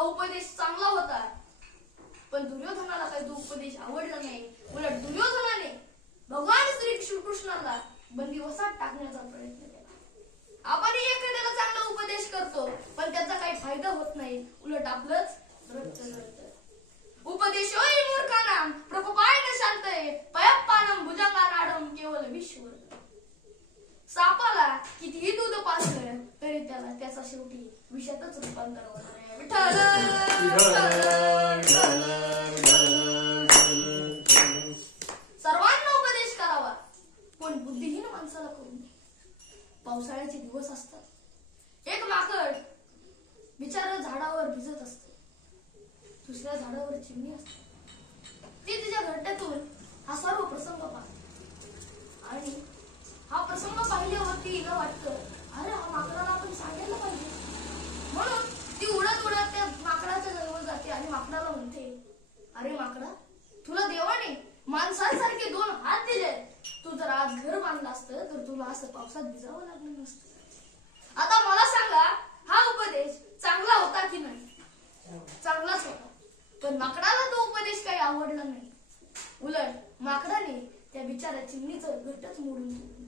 हा उपदेश चांगला होता, पण दुर्योधनाला काही तो उपदेश आवडला नाही. उलट दुर्योधनाने भगवान श्रीकृष्णाला बंदिवासात टाकण्याचा प्रयत्न केला. आपणही एखाद्याला चांगला उपदेश करतो, पण त्याचा काही फायदा होत नाही, उलट आपलंच रक्त जळतं. उपदेशोही मूर्खानां प्रकोपायन शांतये पयप्पानं भुजंगानाडं केवल विश्वर. सापाला कितीही दूध पाजलं तरी त्याला त्याचा शेवटी विषातच रूपांतर होणार आहे. विठ्ठल सर्वांना उपदेश करावा, पण बुद्धिहीन माणसाला करू नये. पावसाळ्याचे दिवस असतात, एक माकड बिचारा झाडावर भिजत असतं, दुसऱ्या झाडावर चिमणी असते. ती तिच्या घरट्यातून हा सर्व प्रसंग पाहते आणि हा प्रसंग पाहिल्यावरती हिला वाटतं, अरे हा माकडाला आपण सांगायला पाहिजे. म्हणून ती उडत उडत त्या माकडाच्या जवळ जाते आणि माकडाला म्हणते, अरे माकडा, तुला देवाने माणसांसारखे 2 हात दिले. तू जर आज घर बांधलं असतं तर तुला असं पावसात भिजावं लागलं नसतं. आता मला सांगा, हा उपदेश चांगला होता की नाही? चांगलाच होता, पण माकडाला तो उपदेश काही आवडला नाही. उलट माकडाने त्या बिचाऱ्या चिमणीचं घट्टच मोडून टाकलं.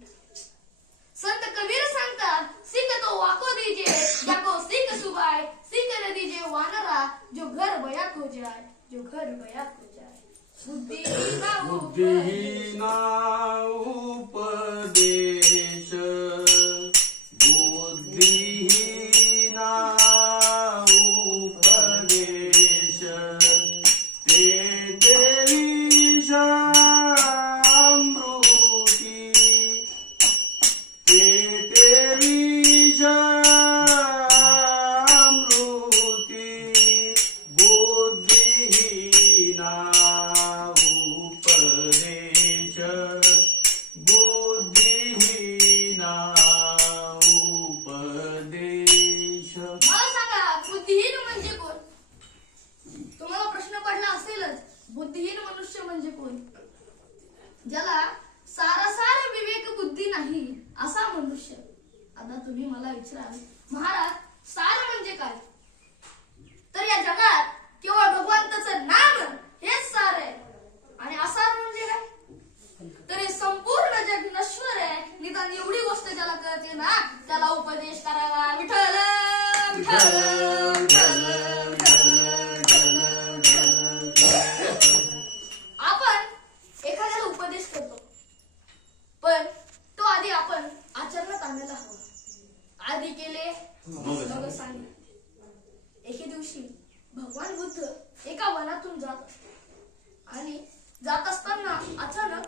संत कबीर सांगतात, सिक तो वाको दीजे जाको सिक सुबाय, सिक न दीजे वानरा जो घर बया खो जाए, जो घर बया खो जाए. बुद्धिहीना उपदेश, बुद्धिहीना उपदेश, ते विषामृती, ते विषामृती. बुद्धिहीना उपदेश, बुद्धिहीना उपदेश. मला सांगा, बुद्धिहीन म्हणजे कोण? तुम्हाला प्रश्न पडला असेलच, बुद्धिहीन मनुष्य म्हणजे कोण? ज्याला सारासार विवेक बुद्धी नाही असा मनुष्य. आता तुम्ही मला विचाराल, महाराज सार म्हणजे काय? तर या जगात केवळ भगवंताचं नाम हेच सार आहे. आणि असार म्हणजे काय? तर हे संपूर्ण जग नश्वर आहे, निदान एवढी गोष्ट ज्याला कळते ना त्याला उपदेश करावा. विठ्ठल विठ्ठल विठ्ठल. आपण एखाद्याला उपदेश करतो, पण तो आधी आपण आचरणात आणायला हवा. आधी केले मग सांगितले. एके दिवशी भगवान बुद्ध एका वनातून जात आणि जात असताना अचानक